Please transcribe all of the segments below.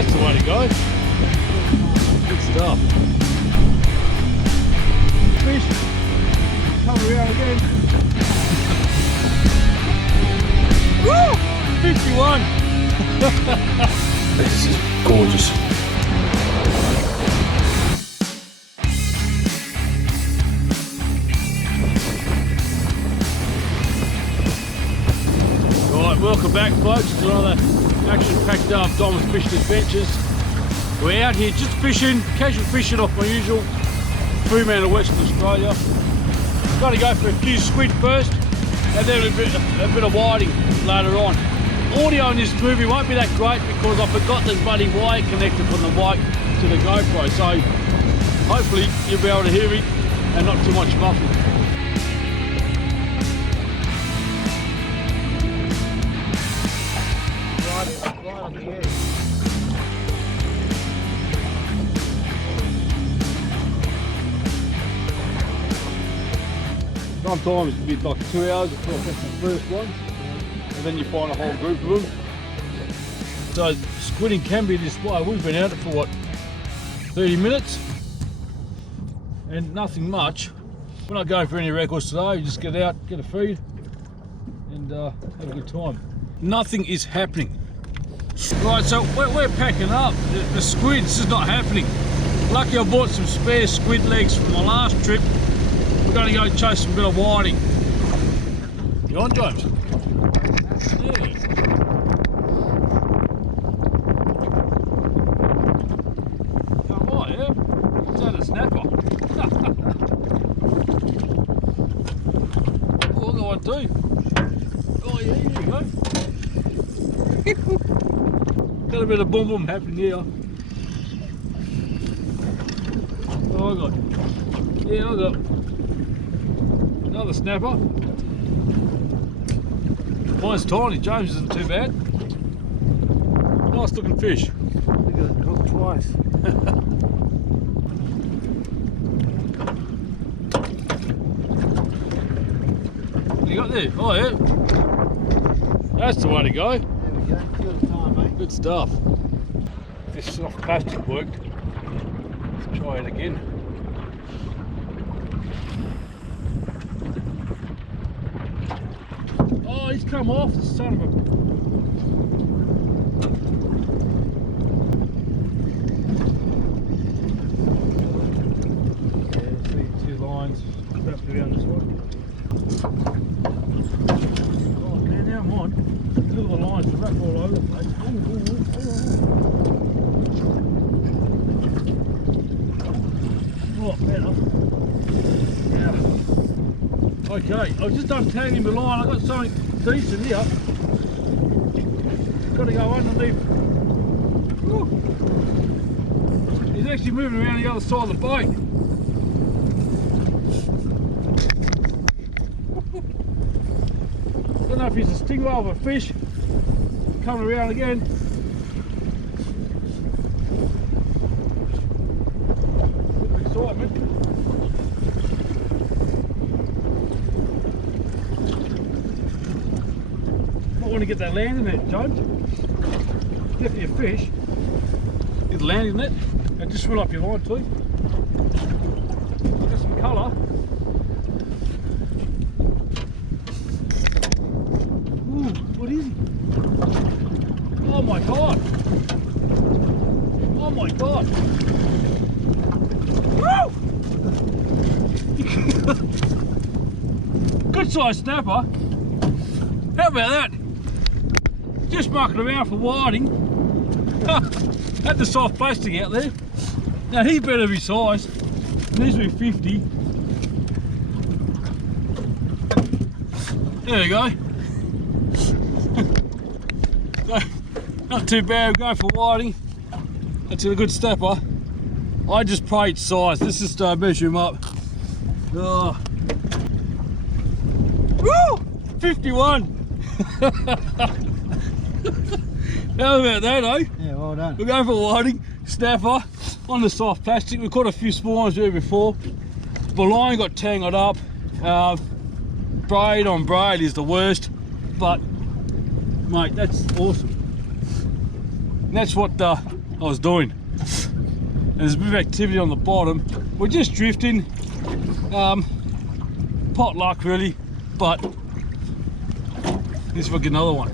That's the way to go. Good stuff. Fish. Come around again. Woo! 51. This is gorgeous. Right, welcome back folks to another action-packed day of Dom's fishing adventures. We're out here just fishing, casual fishing off my usual Fremantle, Western Australia. Got to go for a few squid first and then a bit of whiting later on. Audio in this movie won't be that great because I forgot the bloody wire connector from the mic to the GoPro, so hopefully you'll be able to hear me and not too much muffling. Right on the edge. Sometimes it'll be like 2 hours before I catch the first one, and then you find a whole group of them. So squidding can be this way. We've been out for what, 30 minutes? And nothing much. We're not going for any records today, you just get out, get a feed, and have a good time. Nothing is happening. Right, so we're packing up. The squid, this is not happening. Lucky I bought some spare squid legs from my last trip. We're going to go chase some bit of whiting. You on, James? Yeah. Come on, yeah? Is that a snapper? Oh, I got one too. Oh yeah, here you go. Got a bit of boom boom happening here. Oh, I got another snapper. Mine's tiny, James isn't too bad. Nice looking fish. We got it hooked twice. What you got there? Oh yeah. That's the way to go. There we go. Good time, mate. Good stuff. This soft plastic worked. Let's try it again. Oh, he's come off, the son of a... Yeah, see two lines wrapped around this one. Oh man, now I'm on. Look at the lines wrapped all over the place. Oh, better. Yeah. Okay, I was just untangling the line. I got something decent here. Got to go underneath. Woo. He's actually moving around the other side of the boat. Don't know if he's a stingray of a fish. Coming around again. Bit of excitement. Might want to get that land in it, Judge. Definitely a fish. Get land in it. And just swim up your line too. Got some colour. Ooh, what is he? Oh my god! Oh my god! Woo! Good sized snapper. How about that? Just mucking around for whiting. Had the soft plastic out there. Now he better be size. These will be 50. There we go. Not too bad, going for whiting. That's a good snapper. I just prayed size. This is to measure him up. Oh. Woo! 51. How about that, eh? Yeah, well done. We're going for whiting, snapper, on the soft plastic. We caught a few small ones there before. The line got tangled up. Braid on braid is the worst, but mate, that's awesome. And that's what I was doing. And there's a bit of activity on the bottom. We're just drifting. Pot luck really, but let's if I get another one.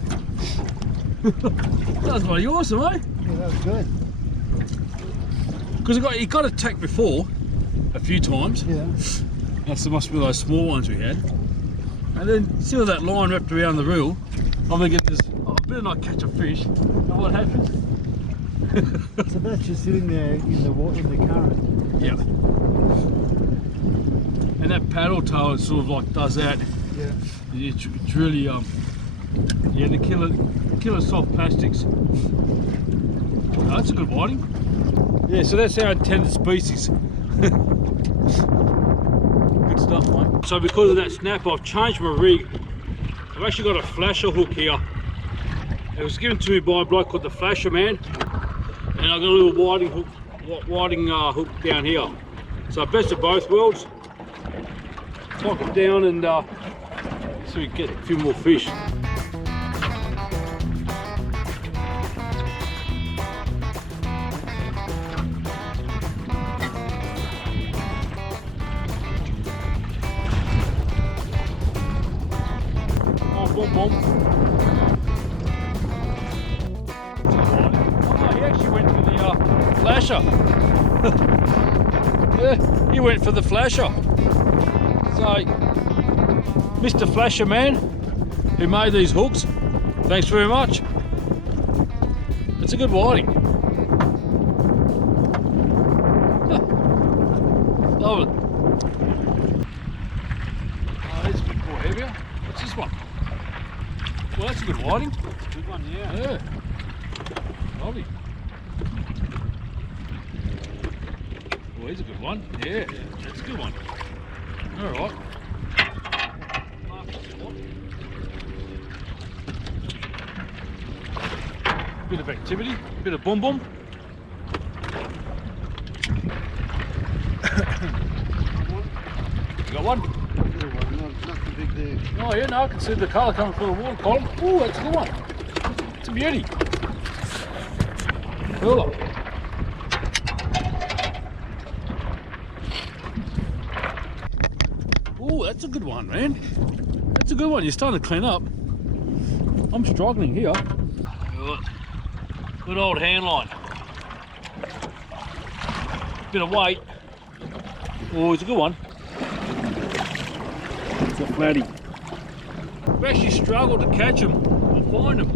That was bloody awesome, eh? Yeah, that was good. Because he got attacked before a few times. Yeah. That's must be those small ones we had. And then see all that line wrapped around the reel. I'm thinking this, I better not catch a fish. And what happens? So that's just sitting there in the water, in the current. Yeah. And that paddle tail it sort of like does that. Yeah. It's really yeah, the killer soft plastics. Oh, that's a good whiting. Yeah, so that's our intended species. Good stuff, mate. So because of that snap, I've changed my rig. I've actually got a flasher hook here. It was given to me by a bloke called the Flasher Man, and I've got a little whiting hook down here. So best of both worlds. Lock it down and so we get a few more fish. Boom, boom. Oh, he actually went for the flasher. Yeah, he went for the flasher. So, Mr. Flasher Man, who made these hooks, thanks very much. It's a good whiting. Love it. Oh, that's a bit more heavier. What's this one? Well, that's a good whiting. That's a good one, yeah. Yeah. Lovely. Well, he's a good one. Yeah, that's a good one. All right. Bit of activity, bit of boom boom. You got one? Nothing big there. Oh yeah, no, I can see the colour coming through the water column. Oh, that's a good one. It's a beauty. Cool. Oh, that's a good one, man. That's a good one. You're starting to clean up. I'm struggling here. Good old hand line. Bit of weight. Oh, it's a good one. It's a flatty. I've actually struggled to catch them or find them.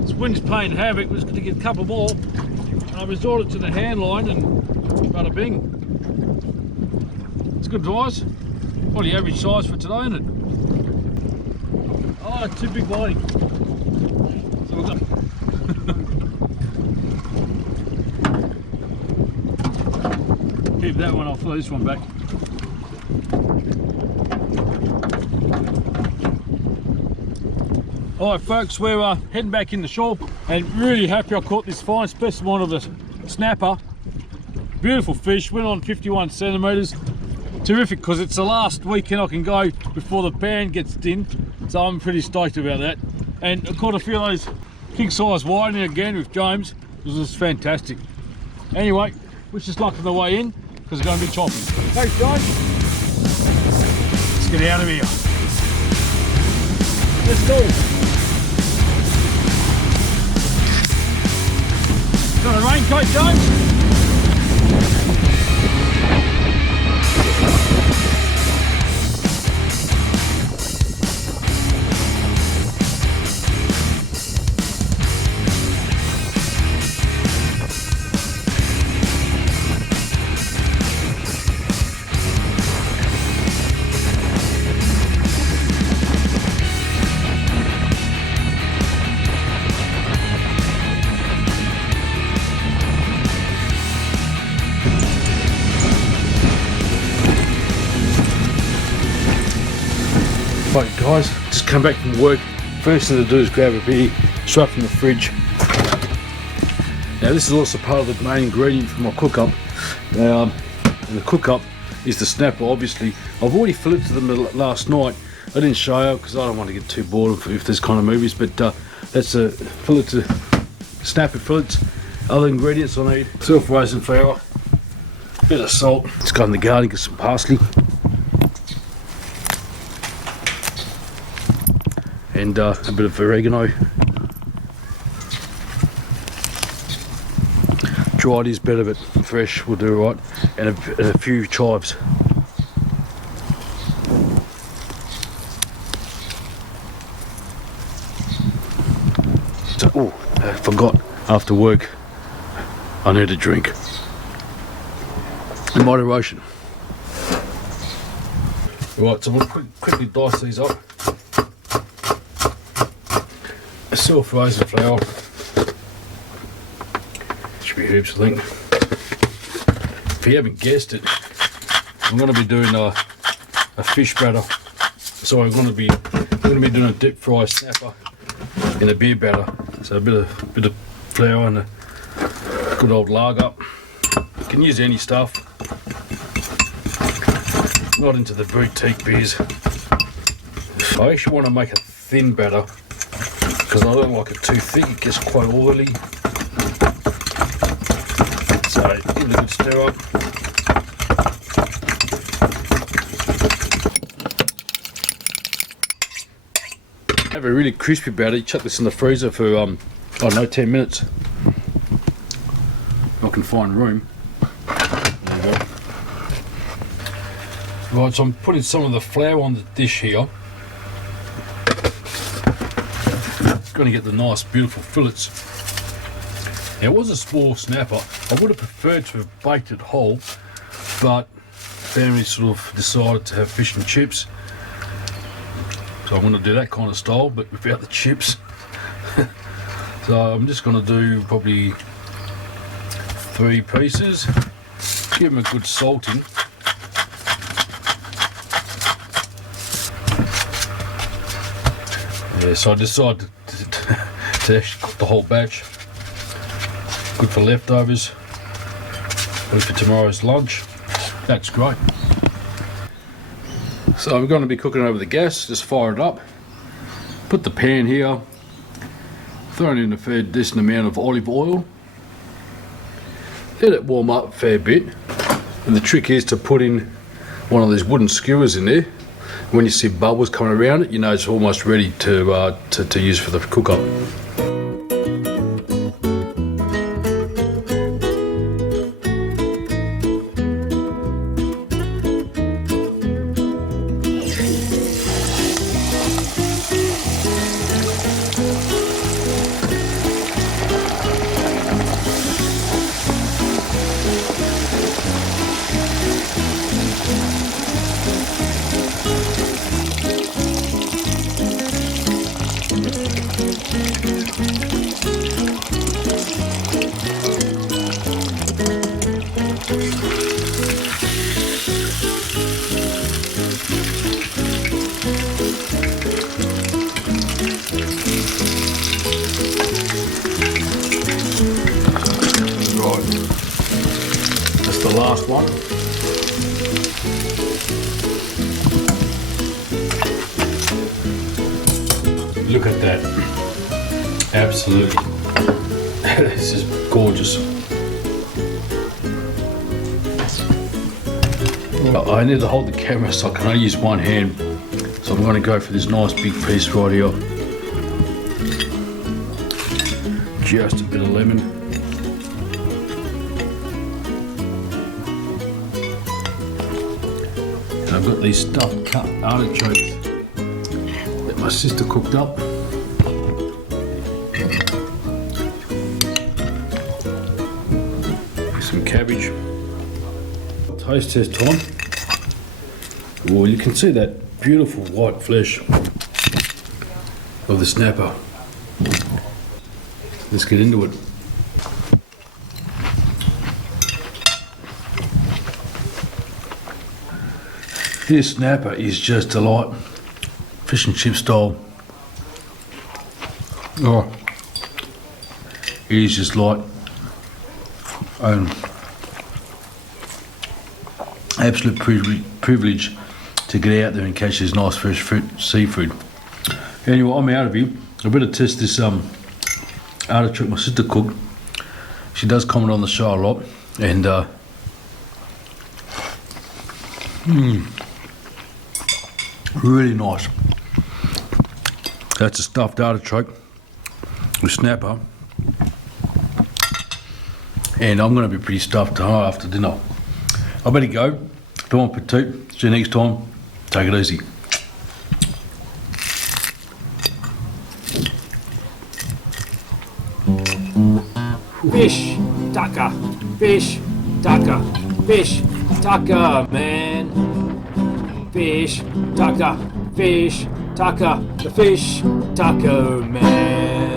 This wind's playing havoc. We're just going to get a couple more. And I resorted to the hand line and bada bing. It's good size. Probably average size for today, isn't it? Oh, too big body. So we've got. Keep that one, I'll throw this one back. Alright folks, we're heading back in the shore and really happy I caught this fine specimen of a snapper. Beautiful fish, went on 51 centimetres. Terrific because it's the last weekend I can go before the band gets in, so I'm pretty stoked about that. And I caught a few of those king size whiting again with James. It was just fantastic. Anyway, wish us luck on the way in because it's going to be choppy. Thanks James. Let's get out of here. Let's go. Got a raincoat, James? Right guys, just come back from work. First thing to do is grab a beer straight from the fridge. Now this is also part of the main ingredient for my cook-up. The cook-up is the snapper, obviously. I've already filleted them last night. I didn't show you because I don't want to get too bored if there's kind of movies, but that's a filleted snapper fillets. Other ingredients I need: self-raising flour, bit of salt. Let's go in the garden, get some parsley, and a bit of oregano. Dried is better, but fresh will do right, and a few chives. So, oh, I forgot. After work, I need a drink. In moderation. Right, so I'm going to quickly dice these up. A self-raising flour. Should be heaps, I think. If you haven't guessed it, I'm going to be doing a fish batter. So I'm going to be doing a deep fry snapper in a beer batter. So a bit of flour and a good old lager. You can use any stuff. Not into the boutique beers. I actually want to make a thin batter because I don't like it too thick. It gets quite oily. So give it a good stir up. Have a really crispy batter. You chuck this in the freezer for I don't know, 10 minutes. If I can find room. There we go. Right, so I'm putting some of the flour on the dish here. Going to get the nice, beautiful fillets. Now, it was a small snapper. I would have preferred to have baked it whole, but family sort of decided to have fish and chips. So I'm going to do that kind of style, but without the chips. So I'm just going to do probably 3 pieces. Give them a good salting. Yeah, so I decided to actually cook the whole batch. Good for leftovers. Good for tomorrow's lunch. That's great. So I'm going to be cooking over the gas. Just fire it up. Put the pan here. Throw in a fair decent amount of olive oil. Let it warm up a fair bit. And the trick is to put in one of these wooden skewers in there. When you see bubbles coming around it, you know it's almost ready to use for the cook-up. That's the last one. Look at that. Absolutely. This is gorgeous. I need to hold the camera so I can only use one hand. So I'm going to go for this nice big piece right here. Just a bit of lemon. And I've got these stuffed cut artichokes that my sister cooked up. Some cabbage. Taste test time. Oh, you can see that beautiful white flesh of the snapper. Let's get into it. This snapper is just delight. Fish and chip style. Oh, it is just light. Absolute privilege to get out there and catch this nice fresh seafood. Anyway, I'm out of here. I better test this artichoke my sister cooked. She does comment on the show a lot, and really nice. That's a stuffed artichoke with snapper, and I'm going to be pretty stuffed after dinner. I better go. Bon appetit. See you next time. Take it easy. Fish tucker, fish tucker, fish tucker man. Fish tucker, the fish tucker man.